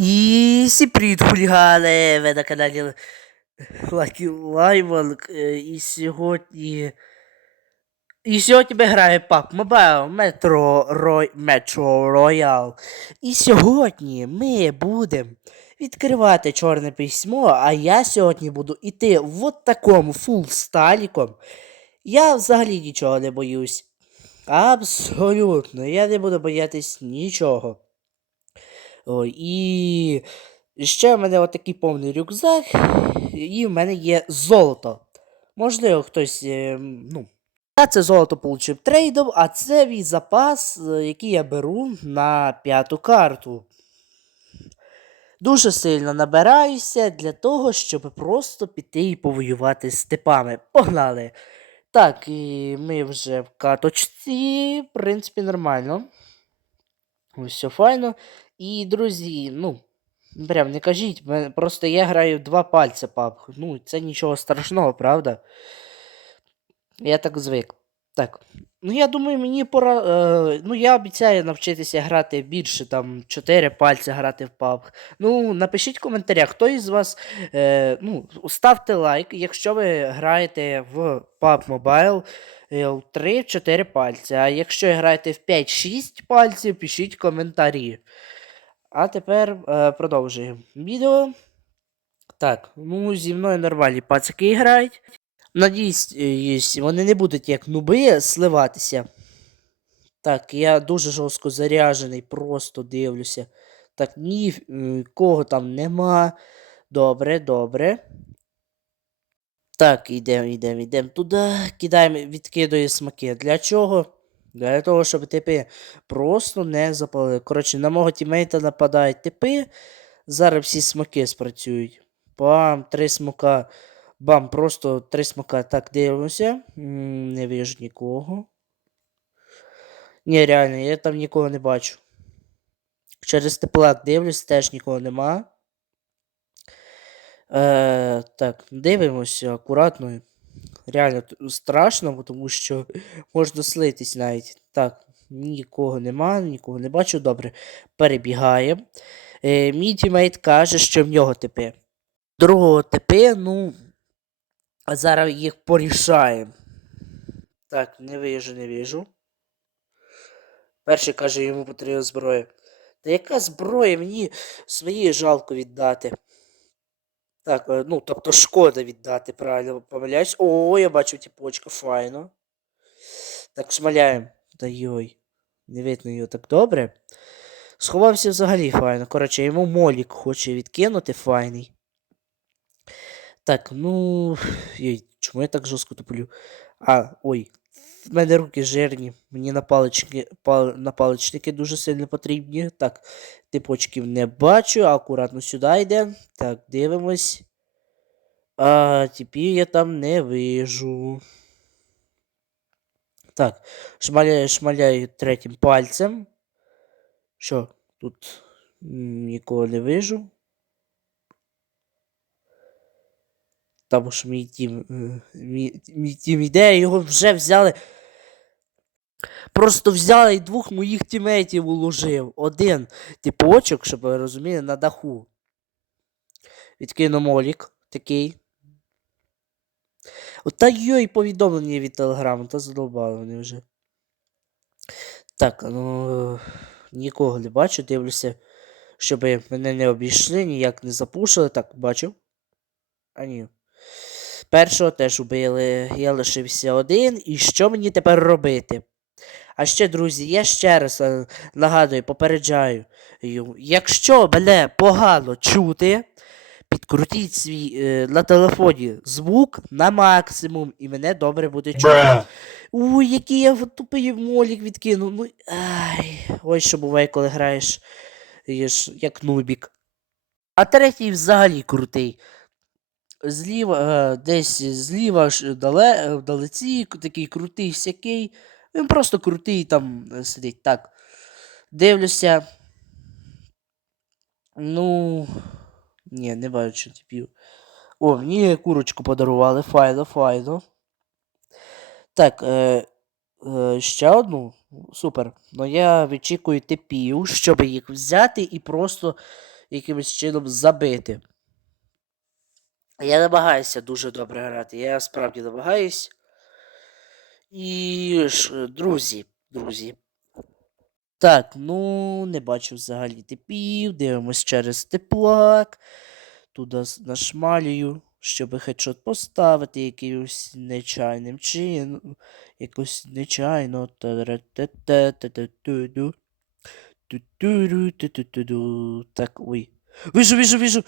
І всім привіт, хулігани! Ви на каналі Lucky Lime. е, І сьогодні. І сьогодні ми граємо PUBG Mobile Metro, Roy... Metro Royale. І сьогодні ми будемо відкривати чорне письмо, а я сьогодні буду йти в от такому фул. Я взагалі нічого не боюсь. Абсолютно, я не буду боятись нічого. І ще в мене отакий повний рюкзак, і в мене є золото. Можливо, хтось. е, ну, я це золото отримав трейдом, а це мій запас, е, який я беру на п'яту карту. Дуже сильно набираюся для того, щоб просто піти і повоювати з степами. Погнали! Так, і ми вже в каточці, в принципі, нормально. Все файно. І, друзі, ну, прям не кажіть, просто я граю два пальця пап. Ну, це нічого страшного, правда? Я так звик. Так. Ну, я думаю, мені пора. Е, ну, я обіцяю навчитися грати більше, там, 4 пальця грати в PUBG. Ну, напишіть в коментарях, хто із вас. Е, ну, ставте лайк, якщо ви граєте в PUBG Mobile е, 3-4 пальця. А якщо граєте в 5-6 пальців, пишіть коментарі. А тепер е, продовжуємо відео. Так, ну зі мною нормальні пацики грають. Надіюсь, е, вони не будуть як нуби сливатися. Так, я дуже жорстко заряджений, просто дивлюся. Так, нікого там нема. Добре, добре. Так, йдемо, йдемо, йдемо туди. Кидаємо, відкидує смаки. Для чого? Для того, щоб типи просто не запалили. Коротше, на мого тімейта нападають типи. Зараз всі смаки спрацюють. Бам, три смака. Бам, просто три смака. Так, дивимося. Не вижу нікого. Ні, реально, я там нікого не бачу. Через теплак дивлюсь, теж нікого нема. Е, так, дивимося акуратно. Реально страшно, тому що можна слитись навіть. Так, нікого нема, нікого не бачу. Добре. Перебігаємо. Е, мій тімейт каже, що в нього ТП. Другого ТП, ну. Зараз їх порішаємо. Так, не вижу, не вижу. Перший каже, йому потрібна зброя. Та яка зброя мені свої жалко віддати? Так, е, ну, тобто шкода віддати, правильно помиляюсь. О, я бачу тіпочка, файно. Так, шмаляємо. Та йой. Не видно його так добре. Сховався взагалі файно. Коротше, йому молік хоче відкинути файний. Так, ну. Йой, чому я так жорстко туплю? А, ой. В мене руки жирні. Мені на палички, пал, на паличники дуже сильно потрібні. Так, типочків не бачу, акуратно сюди йде. Так, дивимось. А, тепер я там не вижу. Так, шмаляю, шмаляю третім пальцем. Що, тут нікого не вижу. Тому що мій тім. е, Мій, мій тім іде, його вже взяли. Просто взяли і двох моїх тімейтів уложив. Один типочок, щоб ви розуміли, на даху. Відкину молік такий. От та йой повідомлення від телеграму, та задовбали вони вже. Так, ну нікого не бачу, дивлюся, щоб мене не обійшли, ніяк не запушили. Так, бачу. А ні. Першого теж убили. Я лишився один. І що мені тепер робити? А ще, друзі, я ще раз е, нагадую, попереджаю. Якщо мене погано чути, підкрутіть свій е, на телефоні звук на максимум, і мене добре буде чути. Ой, який я тупий молік відкинув. Ну, ай. Ось що буває, коли граєш як нубік. А третій взагалі крутий. Зліва, е, десь зліва е, вдалеці, к- такий крутий всякий. Він просто крутий там е, сидить. Так. Дивлюся. Ну. Ні, не бачу типів. О, мені курочку подарували. Файно, файно. Так, е, е, ще одну. Супер. Ну я вичікую типів, щоб їх взяти і просто якимось чином забити. Я намагаюся дуже добре грати. Я справді намагаюсь. І ж, друзі, друзі. Так, ну, не бачу взагалі типів. Дивимось через теплак. Туди нашмалюю, щоб хедшот поставити якимось нечайним чином. Якось нечайно. Так, ой. Вижу, вижу, вижу.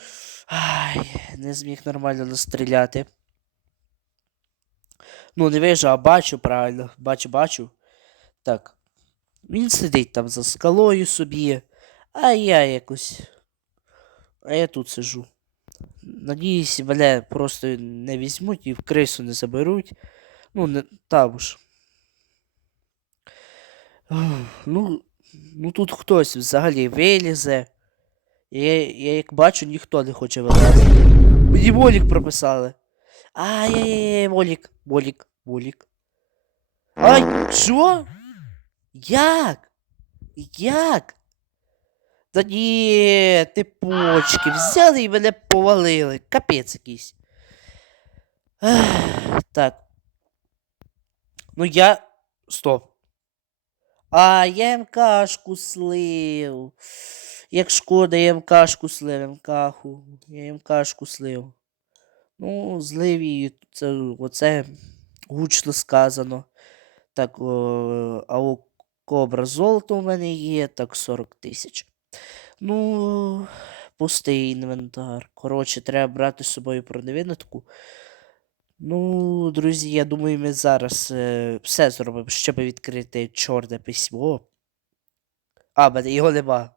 Ай, не зміг нормально настріляти. Ну, не вижу, а бачу правильно. Бачу, бачу. Так. Він сидить там за скалою собі, а я якось. А я тут сижу. Надіюсь, мене просто не візьмуть і в крису не заберуть. Ну, не там ж. Ну, ну тут хтось взагалі вилізе. Я, я як бачу, ніхто не хоче вилазити. Мені волік прописали. Ай-яй-яй, волік, волік, волік. Ай, що? Як? Як? Та ні, ти почки, взяли і мене повалили. Капець якийсь. Так. Ну я. Стоп. А, я МКшку слив. Як шкода, я МКшку слив, МКху. Я МКшку слив. Ну, злив її, це, оце гучно сказано. Так, о, а Кобра золото у мене є, так 40 тисяч. Ну, пустий інвентар. Коротше, треба брати з собою продивинитку. Ну, друзі, я думаю, ми зараз е, все зробимо, щоб відкрити чорне письмо. А, мене його нема.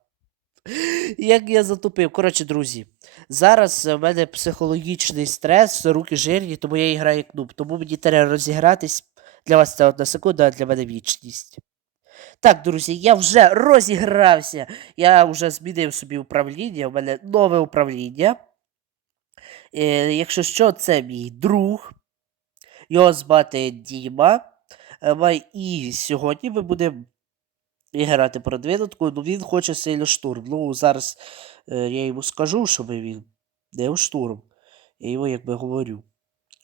Як я затупив. Коротше, друзі, зараз в мене психологічний стрес, руки жирні, тому я граю як нуб. Тому мені треба розігратись. Для вас це одна секунда, а для мене вічність. Так, друзі, я вже розігрався. Я вже змінив собі управління. У мене нове управління. Е, якщо що, це мій друг. Його звати Діма. Е, І сьогодні ми будемо грати продвинутку. Ну він хоче сильно штурм. Ну, зараз е, я йому скажу, щоб він не у штурм. Я йому якби говорю.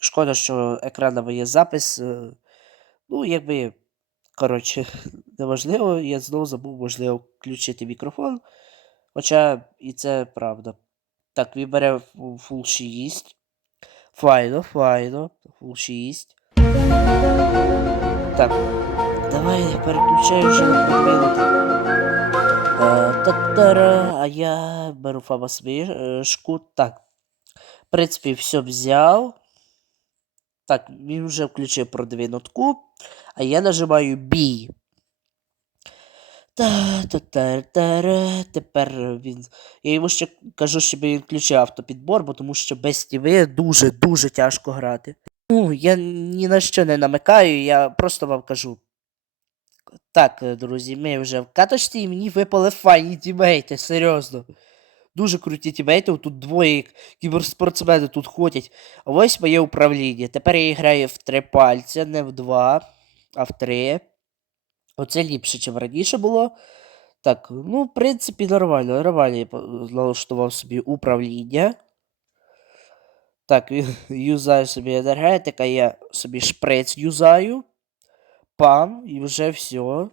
Шкода, що екрановий є запис. е, Ну, якби. Коротше, неважливо, я знову забув, можливо, включити мікрофон. Хоча і це правда. Так, він бере фул 6. Файно, файно. Фул 6. Так. Давай переключай вже на. Е, Та-тара, а я беру фабас вишку. Так. В принципі, все взяв. Так, він вже включив продвинутку. А я нажимаю бій. Тепер він. Я йому ще кажу, щоб він включив автопідбор, бо тому що без стіви дуже-дуже тяжко грати. Ну, я ні на що не намикаю, я просто вам кажу. Так, е, друзі, ми вже в каточці і мені випали файні тімейти, серйозно. Дуже круті тімейти, тут двоє кіберспортсмени тут ходять. Ось моє управління. Тепер я граю в три пальця, не в два, а в три. Оце ліпше, ніж раніше було. Так, ну, в принципі, нормально. Нормально я налаштував собі управління. Так, юзаю собі енергетика, я собі шприц юзаю. Пам, і вже все.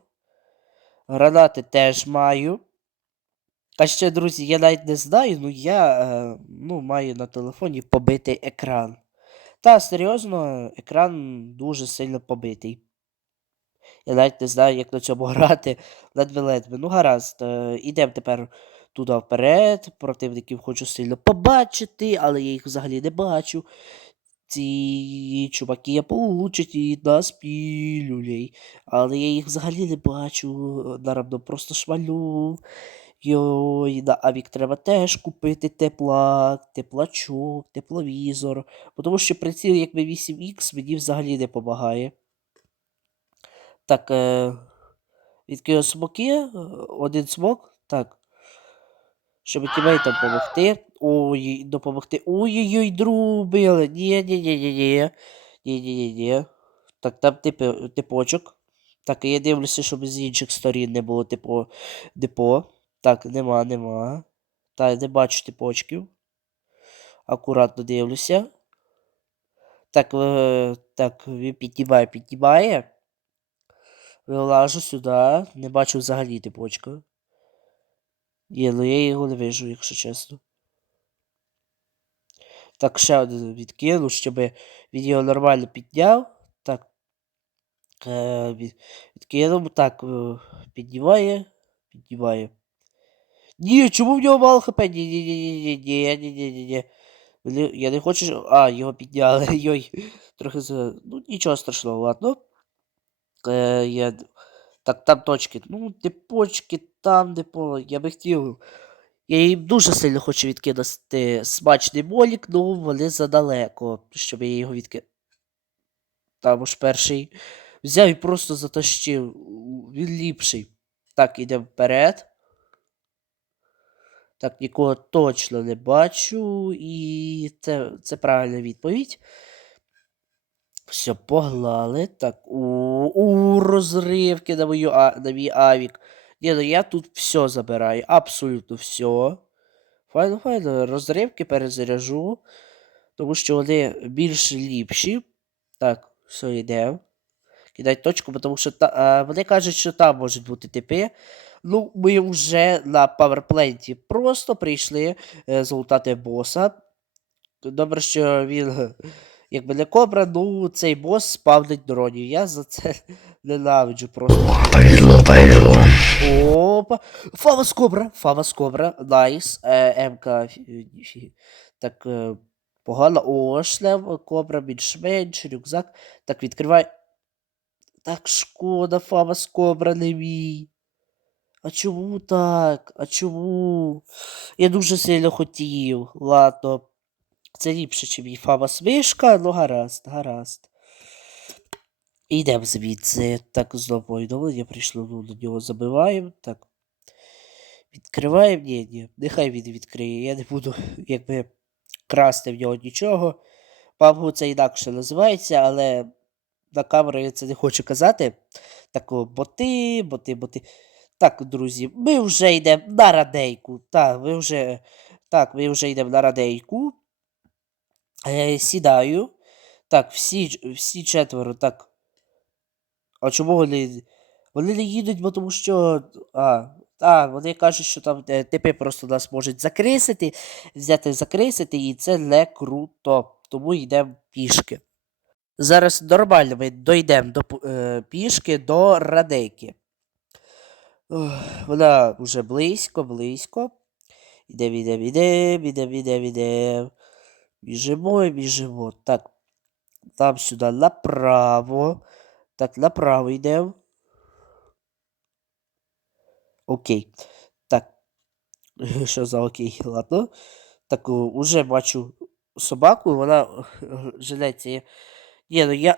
Гранати теж маю. А ще, друзі, я навіть не знаю, ну я е, ну, маю на телефоні побитий екран. Та, серйозно, екран дуже сильно побитий. Я навіть не знаю, як на цьому грати ледве-ледве. Ну, гаразд, е, ідемо тепер туди вперед. Противників хочу сильно побачити, але я їх взагалі не бачу. Ці чуваки получать і нас пілюлей. Але я їх взагалі не бачу. Наравно просто швалю. Йой, на Авік треба теж купити теплак, теплачок, тепловізор. Тому що приціл якби 8Х мені взагалі не допомагає. Так, е, відкрию смоки. е, Один смок. Так. Щоб тімейтам допомогти. Ой, допомогти. Ой-ой-ой, друбили. Ні, ні, ні, ні, ні. Ні, ні, ні, ні. Так, там типи, типочок. Так, я дивлюся, щоб з інших сторін не було типу депо. Так, нема, нема. Та не бачу типочків. Акуратно дивлюся. Так, е, так, він піднімає, піднімає. Вилажу сюди. Не бачу взагалі типочка. Є, ну я його не вижу, якщо чесно. Так, ще один відкину, щоб він його нормально підняв. Так. Е, від- відкинув. Так, е, піднімає. Піднімає. Ні, чому в нього мало хп? Ні, ні, ні, ні, ні, ні, ні, ні, ні. Блін, Я не хочу. щоб- А, його підняли. Йой. Трохи за. Ну, нічого страшного, ладно. Е, я... Так, там точки. Ну, типочки там, де по. Я би хотів. Я їм дуже сильно хочу відкинути смачний молік, ну вони задалеко, щоб я його відкинув. Там уж перший взяв і просто затащив. Він ліпший. Так, ідемо вперед. Так, нікого точно не бачу. І це, це правильна відповідь. Все, поглали. Так, у, у розривки на, мою, на мій авік. Ні, ну я тут все забираю. Абсолютно все. Файно, файно. Розривки перезаряжу. Тому що вони більш ліпші. Так, все, йдемо. Кидай точку, тому що та, а, вони кажуть, що там можуть бути типи. Ну, ми вже на паверпленті просто прийшли е, залутати боса. Добре, що він, е, якби не кобра, ну цей бос спавнить дронів. Я за це ненавиджу просто. Опа. Фавас кобра, фавас кобра, найс. Е, МК. Так, е, погано. О, шлем, кобра, більш-менш, рюкзак. Так, відкривай. Так, шкода, фавас кобра не мій. А чому так? А чому? Я дуже сильно хотів. Ладно. Це ліпше, ніж мій фавас вишка, ну гаразд, гаразд. Ідемо звідси. Так, знову повідомлення прийшло, ну, на нього забиваємо. Так. Відкриваємо. Ні, ні. Нехай він відкриє. Я не буду, якби, красти в нього нічого. Пабгу це інакше називається, але на камеру я це не хочу казати. Так, боти, боти, боти. Так, друзі, ми вже йдемо на радейку. Так, ви вже. Так, ми вже йдемо на радейку. Е, сідаю. Так, всі, всі четверо, так. А чому вони. Вони не їдуть, бо тому що. А, а, вони кажуть, що там е, типи просто нас можуть закрисити, взяти закрисити, і це не круто. Тому йдемо пішки. Зараз нормально ми дійдемо до е, пішки до радейки. Вона вже близько, близько. Ідем, ідем, ідем, ідем, ідем, ідем. Біжимо, біжимо. Так. Там сюди направо. Так, направо йдемо. Окей. Так. Що за окей? Ладно. Так, уже бачу собаку, вона жилеться. Ні, ну я.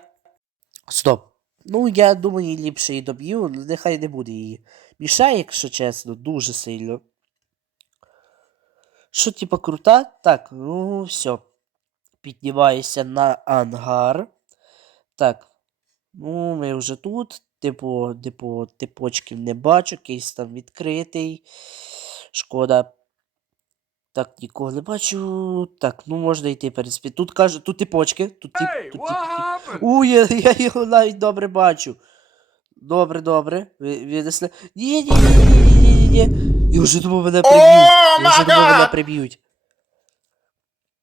Стоп. Ну, я думаю, її ліпше її доб'ю, нехай не буде її. Мішає, якщо чесно, дуже сильно. Що, типа, крута? Так, ну все. Піднімаюся на ангар. Так. Ну, ми вже тут. Типу, типу, типочків не бачу, кейс там відкритий. Шкода. Так, нікого не бачу. Так, ну можна йти, в принципі. Тут кажуть, тут типочки. Тут тип, Hey, тут тип, тип. У, я, я його навіть добре бачу. Добре, добре. Ви, винесли. Ні, ні, ні, ні, ні, ні, ні. Я вже думав, мене приб'ють. Я вже думав, мене приб'ють.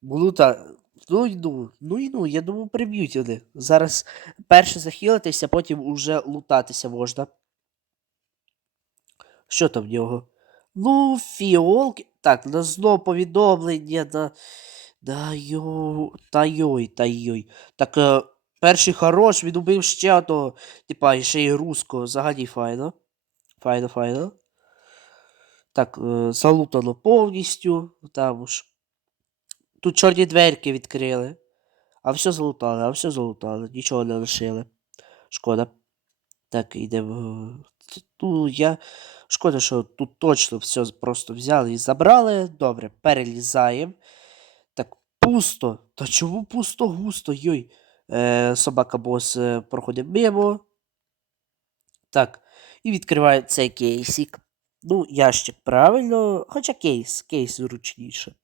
Блута. Ну йду, ну йду, я думав, приб'ють вони. Зараз перше захилитися, потім уже лутатися можна. Що там в нього? Ну, фіолки. Так, на знову повідомлення на. Да йо. Та йой, та йой. Так, е, перший хорош, він убив ще одного. Типа, ще й руського. Взагалі файно. Файно, файно. Так, е, залутано повністю. Там уж. Тут чорні дверки відкрили. А все залутали, а все залутали. Нічого не лишили. Шкода. Так, йдемо. Ну, я. Шкода, що тут точно все просто взяли і забрали. Добре, перелізаємо. Так, пусто. Та чому пусто густо? Йой. Е, собака бос е, проходить мимо. Так. І відкриває цей кейсик. Ну, ящик, правильно. Хоча кейс, кейс зручніше.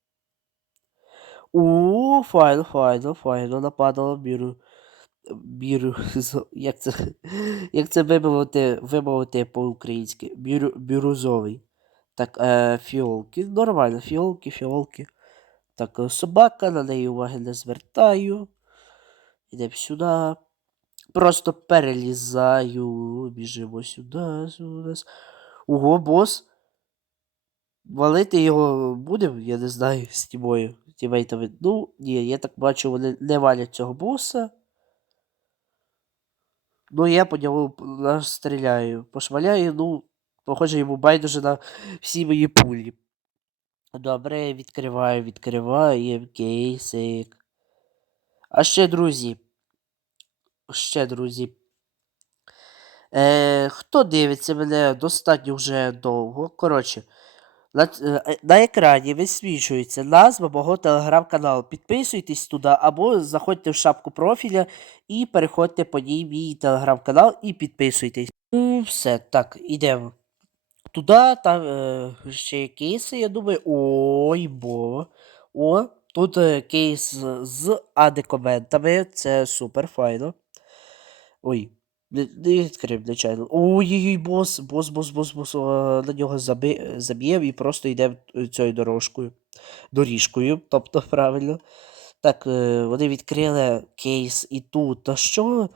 У, файно, файно, файно, нападало. Біру. з- Як це, як це вимовити, вимовити по-українськи? Біру, бірюзовий. Так, е, фіолки. Нормально, фіолки, фіолки. Так, е, собака, на неї уваги не звертаю. Йдемо сюди. Просто перелізаю. Біжимо сюди, сюди. Ого, бос. Валити його будемо, я не знаю, з тімою, тімейтами. Ну, ні, я так бачу, вони не валять цього боса. Ну, я по ньому стріляю. Пошмаляю, ну, похоже, йому байдуже на всі мої пулі. Добре, відкриваю, відкриваю кейсик. А ще, друзі. Ще, друзі. Е, хто дивиться мене достатньо вже довго. Коротше, на, е, на екрані висвічується назва мого телеграм-каналу. Підписуйтесь туди або заходьте в шапку профіля і переходьте по ній мій телеграм-канал і підписуйтесь. Ну, все, так, ідемо. Туди, там е, ще є кейси, я думаю. Ой, бо. О, тут е, кейс з- адекоментами. Це супер файно. Ой, відкрив нечайно. Ой-ой-ой, бос, бос, бос, бос, бос. На нього заби, заб'єм і просто йдемо цією дорожкою. Доріжкою, тобто правильно. Так, е, вони відкрили кейс і тут. Та що?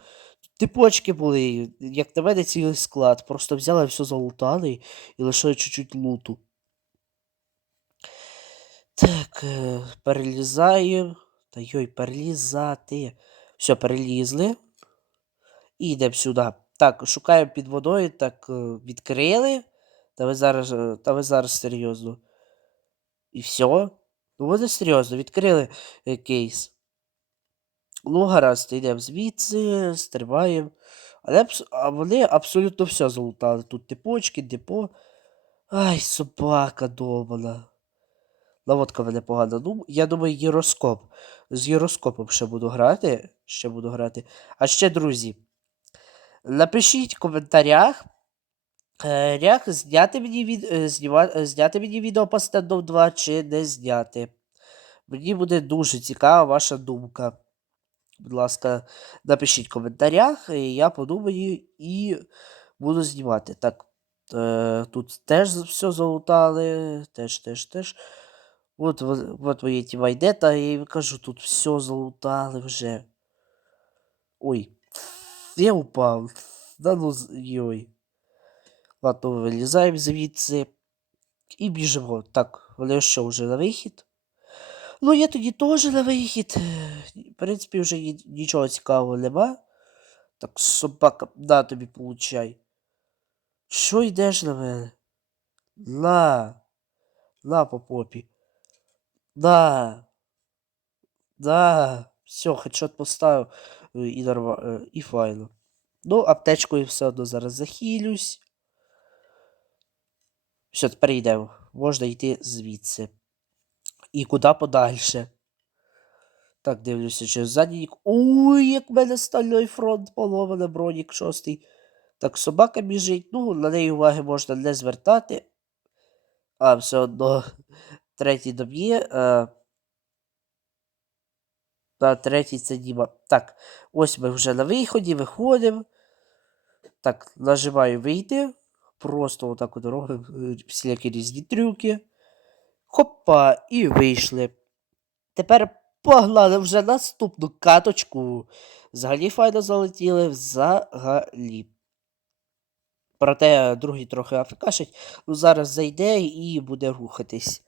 Типочки були, як на мене, цілий склад. Просто взяли все залутали і лише чуть-чуть луту. Так, е, перелізаємо. Та йой, перелізати. Все, перелізли. І йдемо сюди. Так, шукаємо під водою, так, е, відкрили. Та ви зараз, е, та ви зараз серйозно. І все. Ну, вони серйозно, відкрили е, кейс. Ну, гаразд, йдемо звідси, стрибаємо. Але а вони абсолютно все залутали. Тут типочки, депо. Ай, собака довбана. Наводка мене погана. Ну, я думаю, гіроскоп. З гіроскопом ще буду грати. Ще буду грати. А ще, друзі, напишіть в коментарях. Е, рях, зняти мені, від, е, зніма, е, зняти мені відео по стендов 2 чи не зняти. Мені буде дуже цікава ваша думка. Будь ласка, напишіть в коментарях, і я подумаю і буду знімати. Так, тут теж все залутали. Теж, теж, теж. От, от моє тіма йде, та я їм кажу, тут все залутали вже. Ой, я упав. Да ну, йой. Ладно, вилізаємо звідси. І біжимо. Так, вони що, вже на вихід? Ну, я тоді теж на вихід. В принципі, вже ні- нічого цікавого нема. Так, собака, на тобі получай. Що йдеш на мене? На. На по попі. На. На. Все, хедшот поставив і норма... е, і файно. Ну, аптечкою все одно зараз захилюсь. Все, тепер йдемо. Можна йти звідси. І куди подальше. Так, дивлюся, чи ззаді нік. Ой, як в мене стальний фронт поломане, бронік шостий. Так, собака біжить. Ну, на неї уваги можна не звертати. А, все одно третій доб'є. А... Та третій це Діма. Так, ось ми вже на виході, виходимо. Так, нажимаю вийти. Просто отак от робимо е, всілякі різні трюки. Хопа, і вийшли. Тепер погнали вже наступну каточку. Взагалі файно залетіли взагалі. Проте другий трохи афікашить. Ну, зараз зайде і буде рухатись.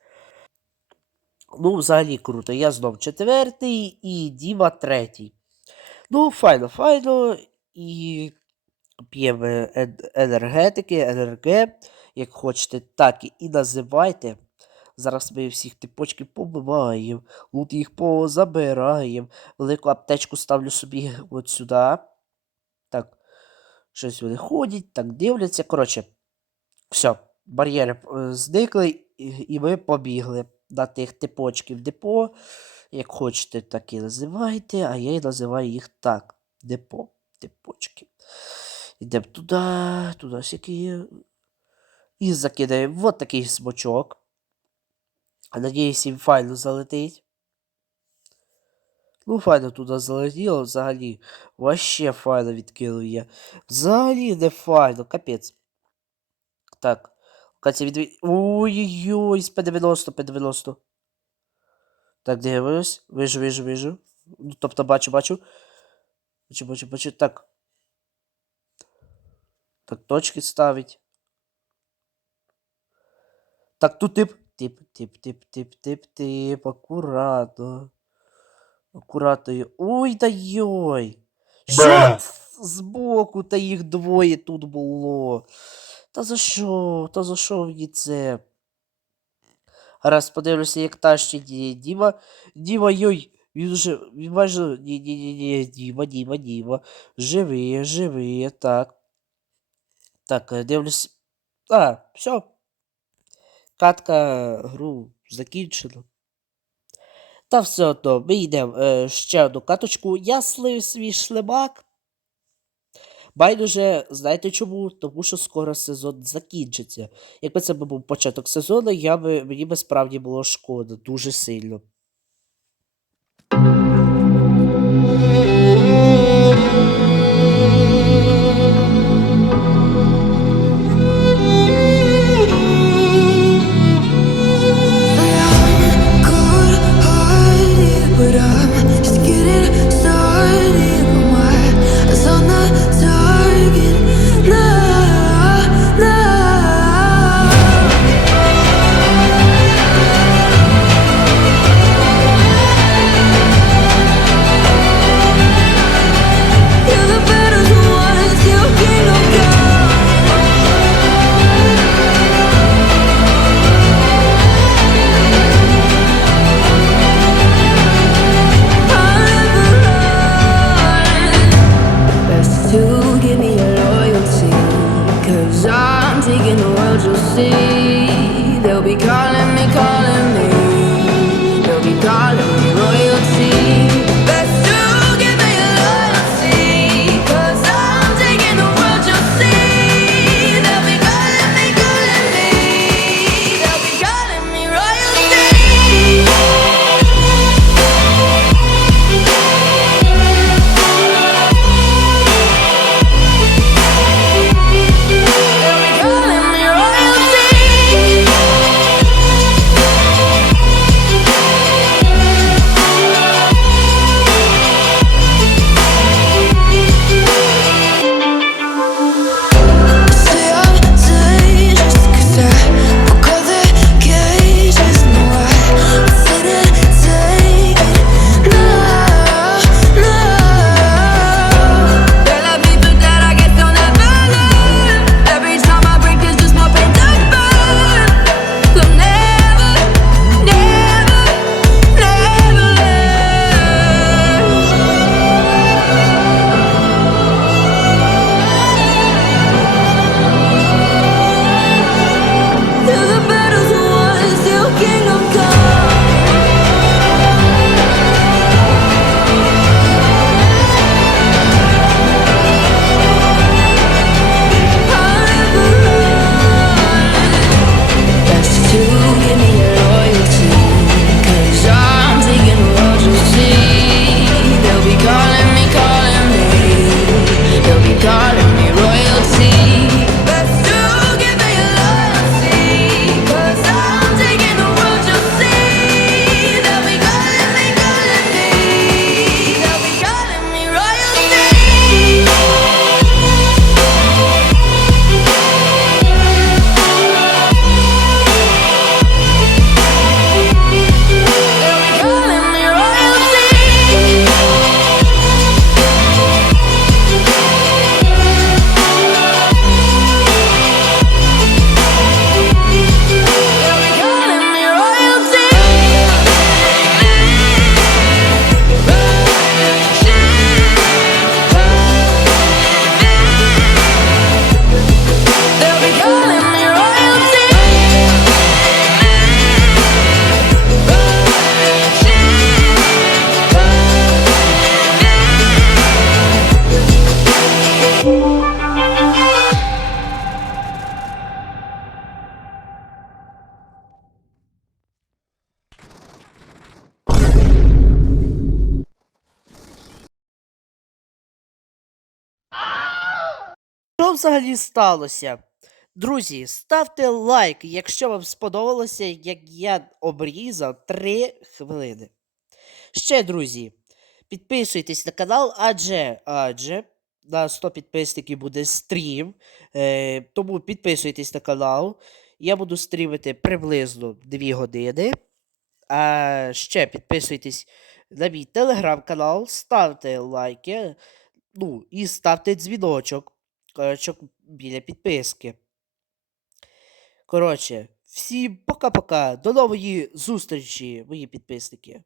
Ну, взагалі круто. Я знов четвертий і Діма третій. Ну, файно, файно. І п'ємо енергетики, НРГ, як хочете, так і називайте. Зараз ми всіх типочків побиваємо, лут їх позабираємо. Велику аптечку ставлю собі от сюди. Так. Щось вони ходять, так дивляться. Коротше, все, бар'єри е, зникли, і ми побігли на тих типочків депо. Як хочете, так і називайте, а я і називаю їх так. Депо. Типочки. Йдемо туди, туди всякі І закидаємо вот такий смочок. Надіюсь, їм файно залетить. Ну, файно туди залетіло взагалі. Вообще файно відкинув я. Взагалі не файно, капець. Так. Катя від... Ой-ой-ой, з П90, П90. Так, дивимось. Вижу, вижу, вижу. Ну, тобто бачу, бачу. Бачу, бачу, бачу. Так. Так, точки ставить. Так, тут тип. Тип, тип, тип, тип, тип, тип. Акуратно. Акуратно. Ой, да йой. Що? Збоку, та їх двоє тут було. Та за що? Та за що мені це? Раз подивлюся, як та ще Діма. Діма, йой, він вже, він майже, ні, ні, ні, ні, Діма, Діма, Діма. Живи, живи, так. Так, е, дивлюсь. А, все. Катка гру закінчена. Та все одно, ми йдемо е, ще одну каточку. Я слив свій шлемак. Байдуже, знаєте чому? Тому що скоро сезон закінчиться. Якби це був початок сезону, я би, мені би справді було шкода дуже сильно. Що взагалі сталося? Друзі, ставте лайк, якщо вам сподобалося, як я обрізав 3 хвилини. Ще, друзі, підписуйтесь на канал, адже, адже на 100 підписників буде стрім. Е, тому підписуйтесь на канал. Я буду стрімити приблизно 2 години. А ще підписуйтесь на мій телеграм-канал, ставте лайки, ну і ставте дзвіночок, корочок біля підписки. Коротше, всім пока-пока. До нової зустрічі, мої підписники.